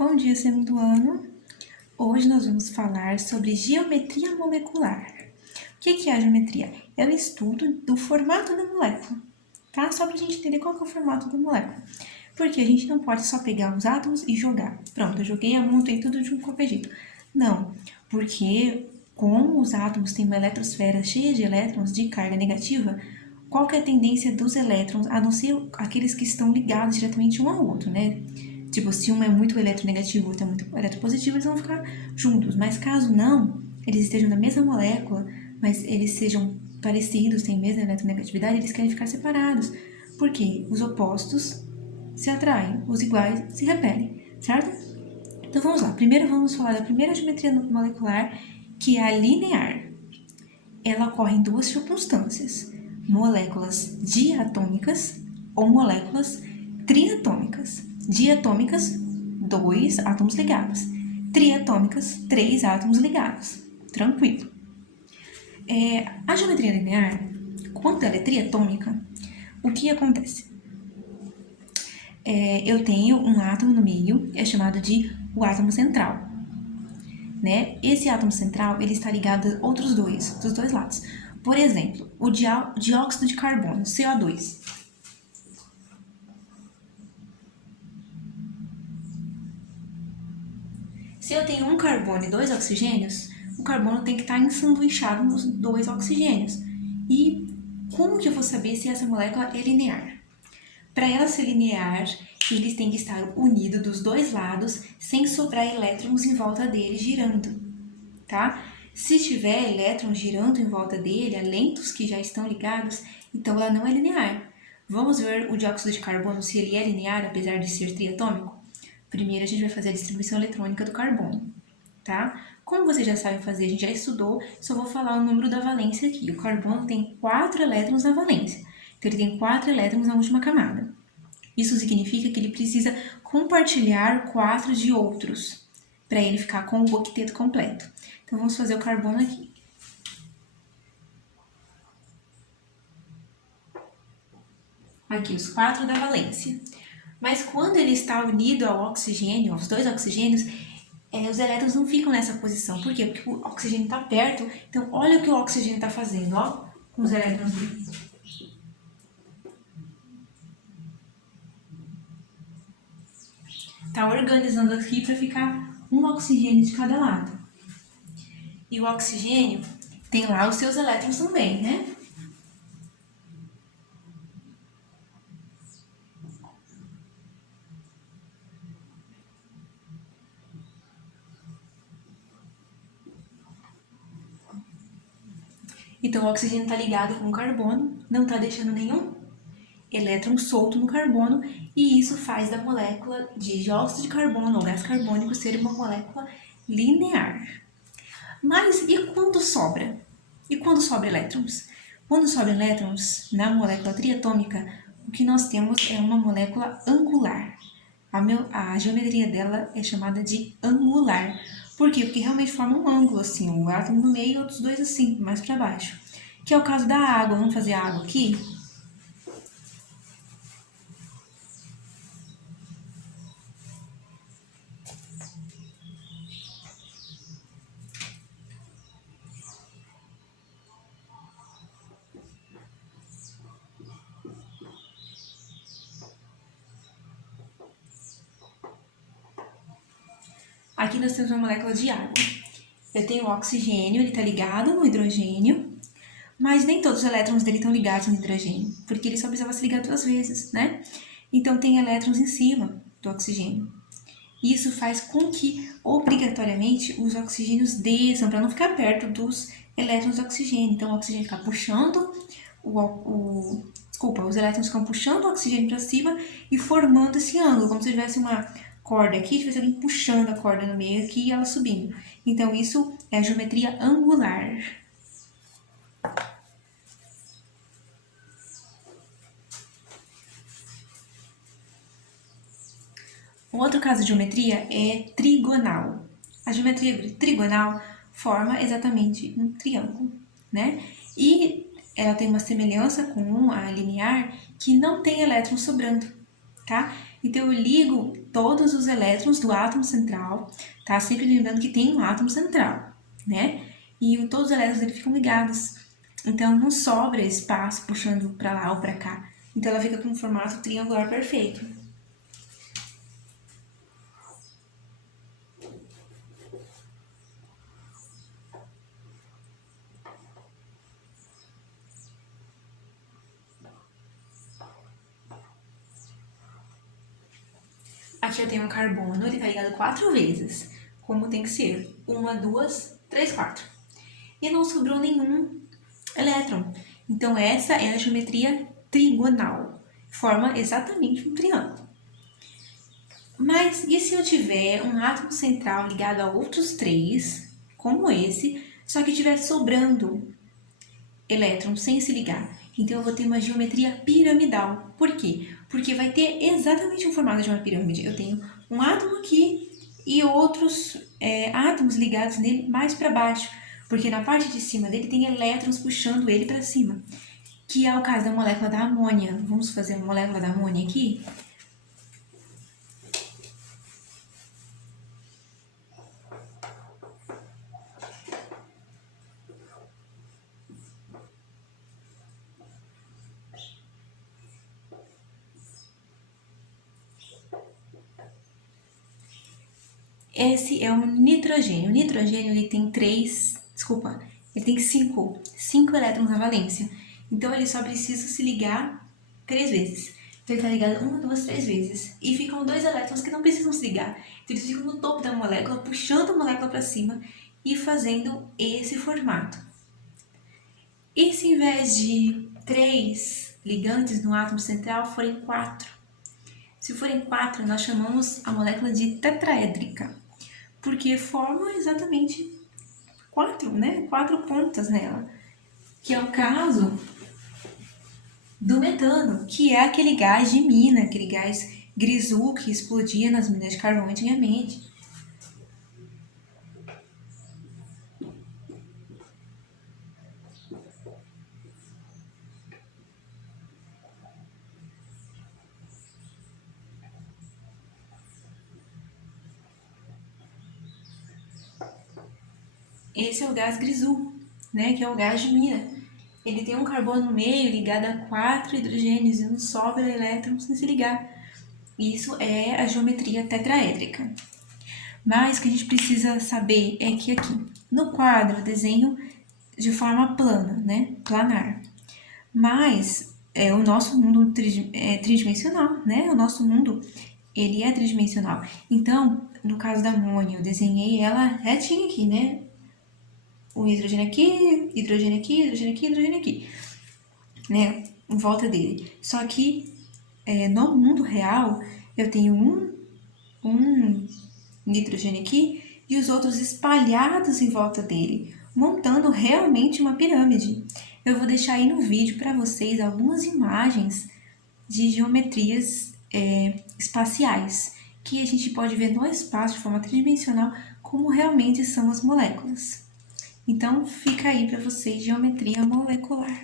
Bom dia, segundo ano. Hoje nós vamos falar sobre geometria molecular. O que é a geometria? É o estudo do formato da molécula, tá? Só para a gente entender qual que é o formato da molécula. Porque a gente não pode só pegar os átomos e jogar. Pronto, eu joguei, amontei tudo de um qualquer jeito. Não, porque como os átomos têm uma eletrosfera cheia de elétrons de carga negativa, qual que é a tendência dos elétrons, a não ser aqueles que estão ligados diretamente um ao outro, né? Tipo, se um é muito eletronegativo e o outro é muito eletropositivo, eles vão ficar juntos. Mas caso não, eles estejam na mesma molécula, mas eles sejam parecidos, têm a mesma eletronegatividade, eles querem ficar separados. Porque os opostos se atraem, os iguais se repelem, certo? Então vamos lá. Primeiro vamos falar da primeira geometria molecular, que é a linear. Ela ocorre em duas circunstâncias: moléculas diatômicas ou moléculas triatômicas. Diatômicas, 2 átomos ligados. Triatômicas, 3 átomos ligados. Tranquilo. A geometria linear, quando ela é triatômica, o que acontece? Eu tenho um átomo no meio, é chamado de o átomo central. Né? Esse átomo central ele está ligado a outros dois, dos dois lados. Por exemplo, o dióxido de carbono, CO2. Se eu tenho um carbono e 2 oxigênios, o carbono tem que estar ensanduichado nos 2 oxigênios. E como que eu vou saber se essa molécula é linear? Para ela ser linear, eles têm que estar unidos dos dois lados, sem sobrar elétrons em volta dele girando, tá? Se tiver elétrons girando em volta dele, além dos que já estão ligados, então ela não é linear. Vamos ver o dióxido de carbono se ele é linear, apesar de ser triatômico? Primeiro a gente vai fazer a distribuição eletrônica do carbono, tá? Como vocês já sabem fazer, a gente já estudou, só vou falar o número da valência aqui. O carbono tem 4 elétrons na valência, então ele tem 4 elétrons na última camada. Isso significa que ele precisa compartilhar 4 de outros, para ele ficar com o octeto completo. Então vamos fazer o carbono aqui. Aqui os 4 da valência. Mas quando ele está unido ao oxigênio, aos 2 oxigênios, os elétrons não ficam nessa posição. Por quê? Porque o oxigênio está perto. Então, olha o que o oxigênio está fazendo, ó, com os elétrons dele. Está organizando aqui para ficar um oxigênio de cada lado. E o oxigênio tem lá os seus elétrons também, né? Então, o oxigênio está ligado com o carbono, não está deixando nenhum elétron solto no carbono, e isso faz da molécula de dióxido de carbono ou gás carbônico ser uma molécula linear. Mas e quando sobra? E quando sobra elétrons? Quando sobra elétrons na molécula triatômica, o que nós temos é uma molécula angular. A geometria dela é chamada de angular. Por quê? Porque realmente forma um ângulo, assim, um átomo no meio e outros dois assim, mais para baixo. Que é o caso da água. Vamos fazer a água aqui? Aqui nós temos uma molécula de água. Eu tenho o oxigênio, ele está ligado no hidrogênio, mas nem todos os elétrons dele estão ligados no hidrogênio, porque ele só precisava se ligar 2 vezes, né? Então tem elétrons em cima do oxigênio. Isso faz com que, obrigatoriamente, os oxigênios desçam, para não ficar perto dos elétrons do oxigênio. Então o oxigênio fica puxando os elétrons ficam puxando o oxigênio para cima e formando esse ângulo, como se tivesse uma corda aqui, tivesse alguém puxando a corda no meio aqui e ela subindo. Então, isso é a geometria angular. O outro caso de geometria é trigonal. A geometria trigonal forma exatamente um triângulo, né? E ela tem uma semelhança com a linear que não tem elétrons sobrando, tá? Então, eu ligo todos os elétrons do átomo central, tá? Sempre lembrando que tem um átomo central, né? E todos os elétrons eles ficam ligados. Então, não sobra espaço puxando para lá ou para cá. Então, ela fica com um formato triangular perfeito. Aqui eu tenho um carbono, ele tá ligado 4 vezes, como tem que ser. 1, 2, 3, 4. E não sobrou nenhum elétron. Então, essa é a geometria trigonal. Forma exatamente um triângulo. Mas e se eu tiver um átomo central ligado a outros 3, como esse, só que estiver sobrando elétrons sem se ligar? Então, eu vou ter uma geometria piramidal. Por quê? Porque vai ter exatamente o formato de uma pirâmide. Eu tenho um átomo aqui e outros átomos ligados nele mais para baixo. Porque na parte de cima dele tem elétrons puxando ele para cima. Que é o caso da molécula da amônia. Vamos fazer a molécula da amônia aqui? Esse é o nitrogênio. O nitrogênio ele tem ele tem cinco elétrons na valência. Então ele só precisa se ligar 3 vezes. Então ele está ligado 1, 2, 3 vezes. E ficam 2 elétrons que não precisam se ligar. Então eles ficam no topo da molécula, puxando a molécula para cima e fazendo esse formato. E se em vez de 3 ligantes no átomo central forem 4? Se forem 4, nós chamamos a molécula de tetraédrica, porque forma exatamente 4, né? 4 pontas nela, que é o caso do metano, que é aquele gás de mina, aquele gás grisul que explodia nas minas de carvão antigamente. Esse é o gás grisul, né? Que é o gás de mina. Ele tem um carbono no meio ligado a 4 hidrogênios e não sobra elétrons sem se ligar. Isso é a geometria tetraédrica. Mas o que a gente precisa saber é que aqui no quadro eu desenho de forma plana, né? Planar. Mas o nosso mundo é tridimensional, né? O nosso mundo ele é tridimensional. Então, no caso da amônia, eu desenhei ela retinha aqui, né? O hidrogênio aqui, hidrogênio aqui, hidrogênio aqui, hidrogênio aqui, né? Em volta dele. Só que no mundo real eu tenho um nitrogênio aqui e os outros espalhados em volta dele, montando realmente uma pirâmide. Eu vou deixar aí no vídeo para vocês algumas imagens de geometrias espaciais, que a gente pode ver no espaço de forma tridimensional como realmente são as moléculas. Então, fica aí para vocês geometria molecular.